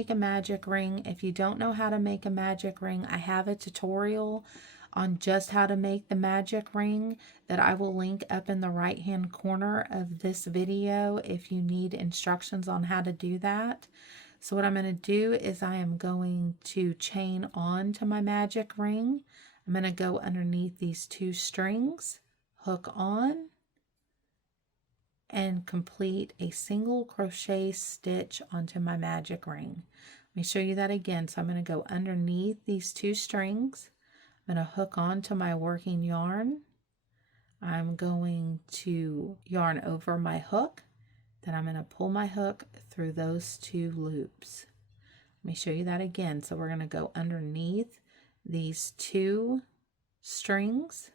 Make a magic ring. If you don't know how to make a magic ring, I have a tutorial on just how to make the magic ring that I will link up in the right hand corner of this video if you need instructions on how to do that. So what I'm going to do is I am going to chain on to my magic ring. I'm going to go underneath these 2 strings, hook on, and complete a single crochet stitch onto my magic ring. Let me show you that again. So I'm going to go underneath these 2 strings. I'm going to hook on to my working yarn. I'm going to yarn over my hook. Then I'm going to pull my hook through those 2 loops. Let me show you that again. So we're going to go underneath these 2 strings,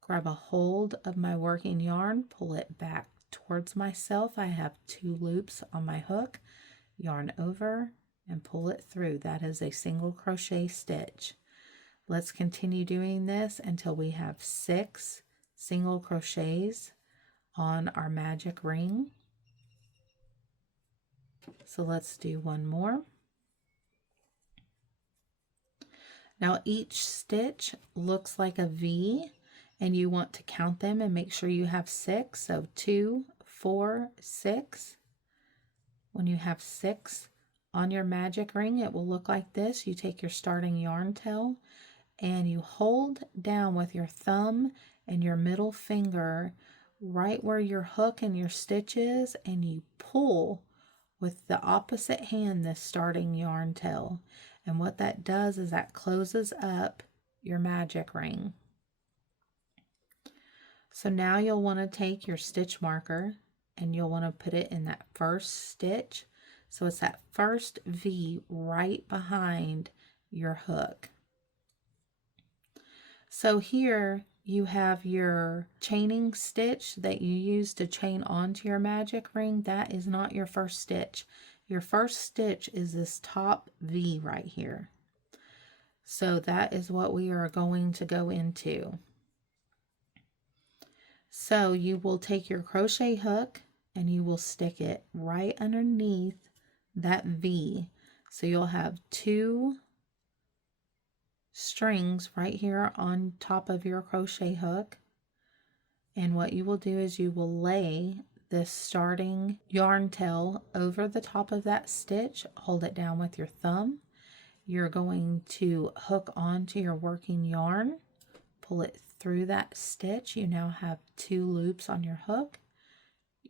grab a hold of my working yarn, pull it back towards myself. I have 2 loops on my hook, yarn over and pull it through. That is a single crochet stitch. Let's continue doing this until we have 6 single crochets on our magic ring. So let's do one more. Now each stitch looks like a V, and you want to count them and make sure you have 6. So 2, 4, 6. When you have 6 on your magic ring, it will look like this. You take your starting yarn tail and you hold down with your thumb and your middle finger right where your hook and your stitch is, and you pull with the opposite hand this starting yarn tail. And what that does is that closes up your magic ring. So now you'll want to take your stitch marker and you'll want to put it in that first stitch. So it's that first V right behind your hook. So here you have your chaining stitch that you use to chain onto your magic ring. That is not your first stitch. Your first stitch is this top V right here. So that is what we are going to go into. So you will take your crochet hook and you will stick it right underneath that V. So you'll have 2 strings right here on top of your crochet hook. And what you will do is you will lay this starting yarn tail over the top of that stitch, hold it down with your thumb. You're going to hook onto your working yarn, pull it through that stitch. You now have 2 loops on your hook,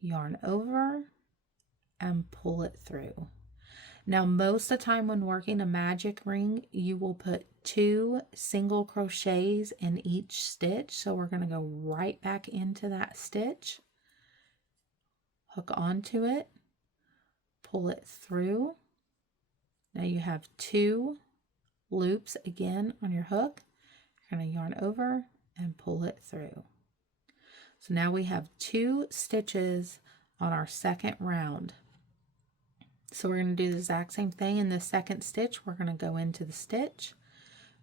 yarn over and pull it through. Now most of the time when working a magic ring, you will put 2 single crochets in each stitch. So we're going to go right back into that stitch, hook onto it, pull it through. Now you have 2 loops again on your hook. You're going to yarn over and pull it through. So now we have 2 stitches on our second round. So we're going to do the exact same thing in the second stitch. We're going to go into the stitch.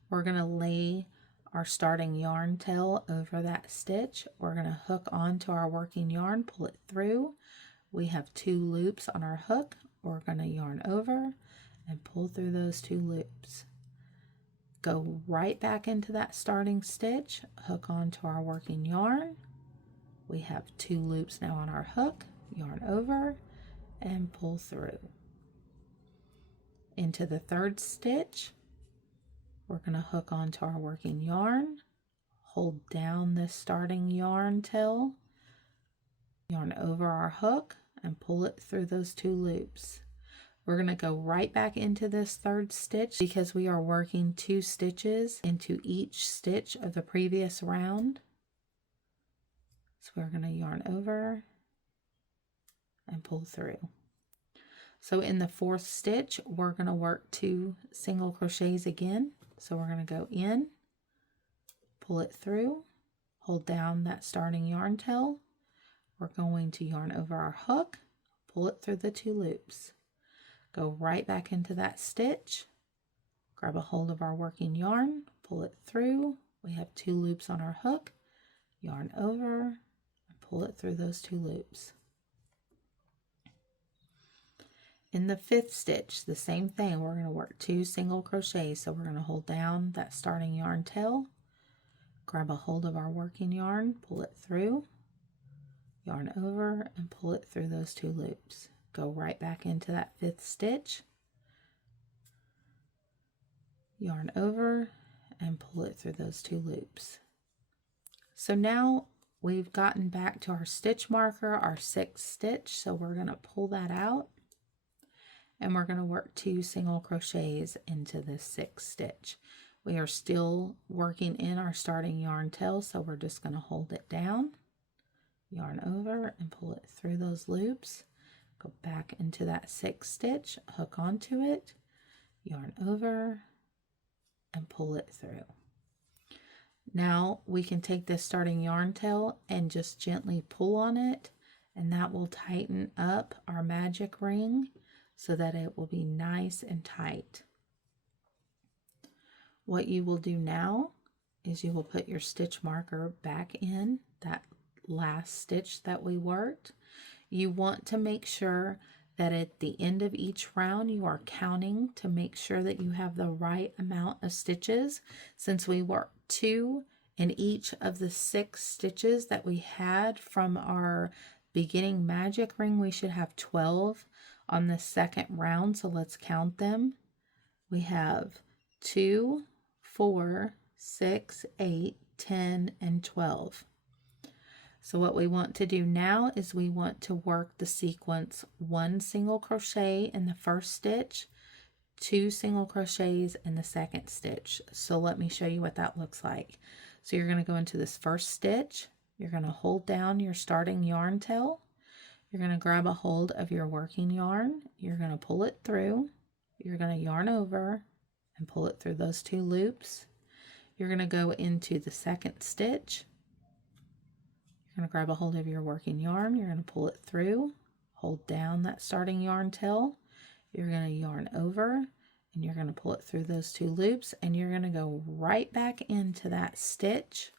We're going to lay our starting yarn tail over that stitch. We're going to hook onto our working yarn, pull it through. We have 2 loops on our hook. We're going to yarn over and pull through those 2 loops. Go right back into that starting stitch, hook onto our working yarn. We have 2 loops now on our hook, yarn over and pull through. Into the third stitch, we're going to hook onto our working yarn, hold down this starting yarn tail, yarn over our hook and pull it through those 2 loops. We're going to go right back into this third stitch because we are working 2 stitches into each stitch of the previous round. So we're going to yarn over and pull through. So in the 4th stitch, we're going to work 2 single crochets again. So we're going to go in, pull it through, hold down that starting yarn tail. We're going to yarn over our hook, pull it through the 2 loops. Go right back into that stitch, grab a hold of our working yarn, pull it through. We have 2 loops on our hook, yarn over, and pull it through those 2 loops. In the 5th stitch, the same thing, we're going to work 2 single crochets. So we're going to hold down that starting yarn tail, grab a hold of our working yarn, pull it through, yarn over, and pull it through those 2 loops. Go right back into that 5th stitch, yarn over, and pull it through those 2 loops. So now we've gotten back to our stitch marker, our 6th stitch, so we're going to pull that out, and we're going to work 2 single crochets into this 6th stitch. We are still working in our starting yarn tail, so we're just going to hold it down, yarn over, and pull it through those loops. Go back into that 6th stitch, hook onto it, yarn over, and pull it through. Now we can take this starting yarn tail and just gently pull on it, and that will tighten up our magic ring so that it will be nice and tight. What you will do now is you will put your stitch marker back in that last stitch that we worked. You want to make sure that at the end of each round you are counting to make sure that you have the right amount of stitches. Since we worked 2 in each of the 6 stitches that we had from our beginning magic ring, we should have 12 on the 2nd round. So let's count them. We have 2, 4, 6, 8, 10, and 12. So what we want to do now is we want to work the sequence 1 single crochet in the 1st stitch, 2 single crochets in the 2nd stitch. So let me show you what that looks like. So you're going to go into this 1st stitch, you're going to hold down your starting yarn tail, you're going to grab a hold of your working yarn, you're going to pull it through, you're going to yarn over and pull it through those 2 loops. You're going to go into the 2nd stitch, you're going to grab a hold of your working yarn, you're going to pull it through, hold down that starting yarn tail, you're going to yarn over, and you're going to pull it through those 2 loops, and you're going to go right back into that stitch,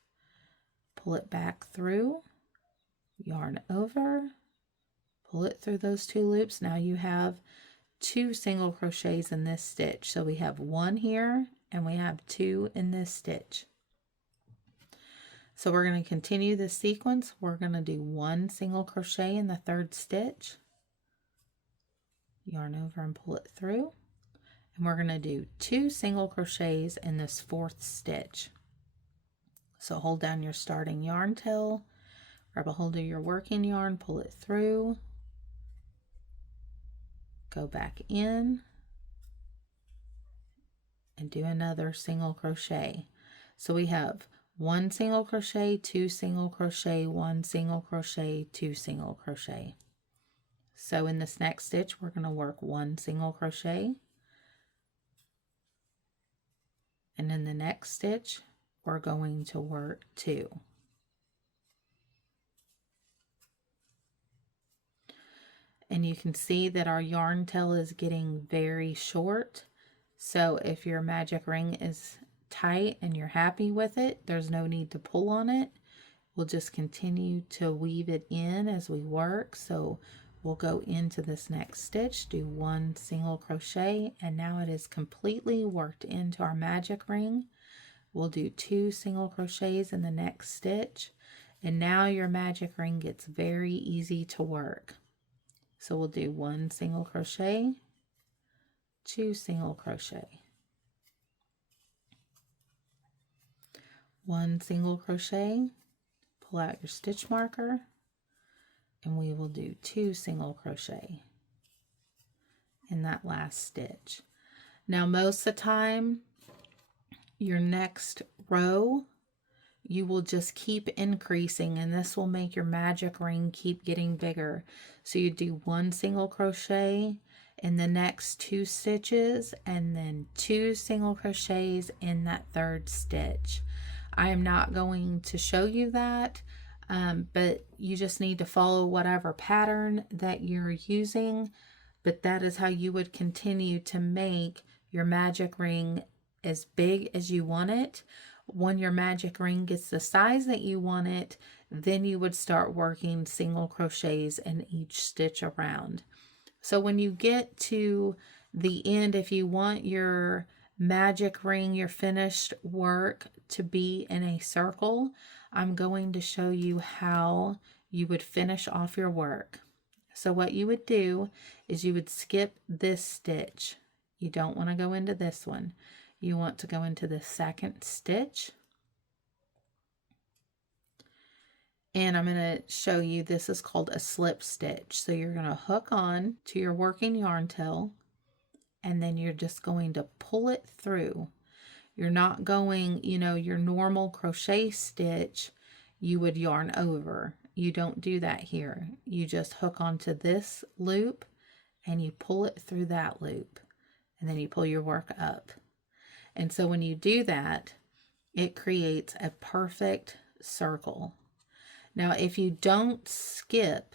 pull it back through, yarn over, pull it through those 2 loops. Now you have 2 single crochets in this stitch. So we have 1 here and we have 2 in this stitch. So we're going to continue this sequence. We're going to do 1 single crochet in the 3rd stitch, yarn over and pull it through, and we're going to do 2 single crochets in this 4th stitch. So hold down your starting yarn tail, grab a hold of your working yarn, pull it through, go back in, and do another single crochet. So we have 1 single crochet, 2 single crochet, 1 single crochet, 2 single crochet. So in this next stitch, we're going to work 1 single crochet. And in the next stitch, we're going to work 2. And you can see that our yarn tail is getting very short. So if your magic ring is tight and you're happy with it, there's no need to pull on it. We'll just continue to weave it in as we work. So we'll go into this next stitch, do 1 single crochet, and now it is completely worked into our magic ring. We'll do 2 single crochets in the next stitch, and now your magic ring gets very easy to work. So we'll do 1 single crochet, 2 single crochet, 1 single crochet, pull out your stitch marker, and we will do 2 single crochet in that last stitch. Now most of the time, your next row, you will just keep increasing, and this will make your magic ring keep getting bigger. So you do 1 single crochet in the next 2 stitches, and then 2 single crochets in that 3rd stitch. I am not going to show you that, but you just need to follow whatever pattern that you're using, but that is how you would continue to make your magic ring as big as you want it. When your magic ring gets the size that you want it, then you would start working single crochets in each stitch around. So when you get to the end, if you want your magic ring, your finished work to be in a circle, I'm going to show you how you would finish off your work. So what you would do is you would skip this stitch. You don't want to go into this one. You want to go into the second stitch. And I'm going to show you, this is called a slip stitch. So you're going to hook on to your working yarn tail, and then you're just going to pull it through. You're not going, you know, your normal crochet stitch, you would yarn over. You don't do that here. You just hook onto this loop and you pull it through that loop, and then you pull your work up. And so when you do that, it creates a perfect circle. Now, if you don't skip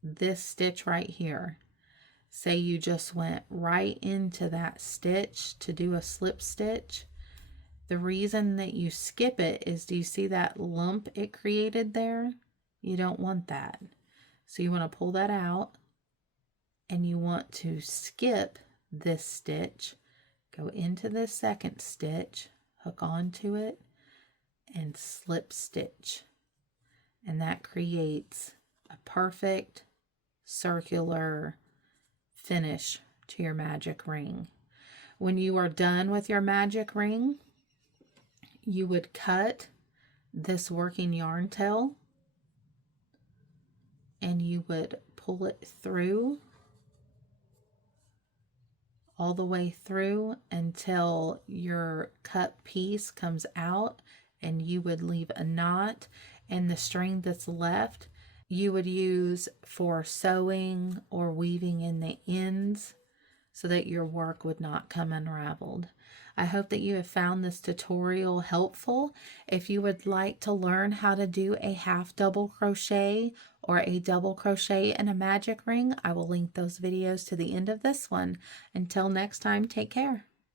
this stitch right here, say you just went right into that stitch to do a slip stitch, the reason that you skip it is, do you see that lump it created there? You don't want that. So you want to pull that out, and you want to skip this stitch, go into the second stitch, hook onto it, and slip stitch. And that creates a perfect circular finish to your magic ring. When you are done with your magic ring, you would cut this working yarn tail and you would pull it through, all the way through until your cut piece comes out, and you would leave a knot, and the string that's left you would use for sewing or weaving in the ends so that your work would not come unraveled. I hope that you have found this tutorial helpful. If you would like to learn how to do a half double crochet or a double crochet in a magic ring, I will link those videos to the end of this one. Until next time, take care.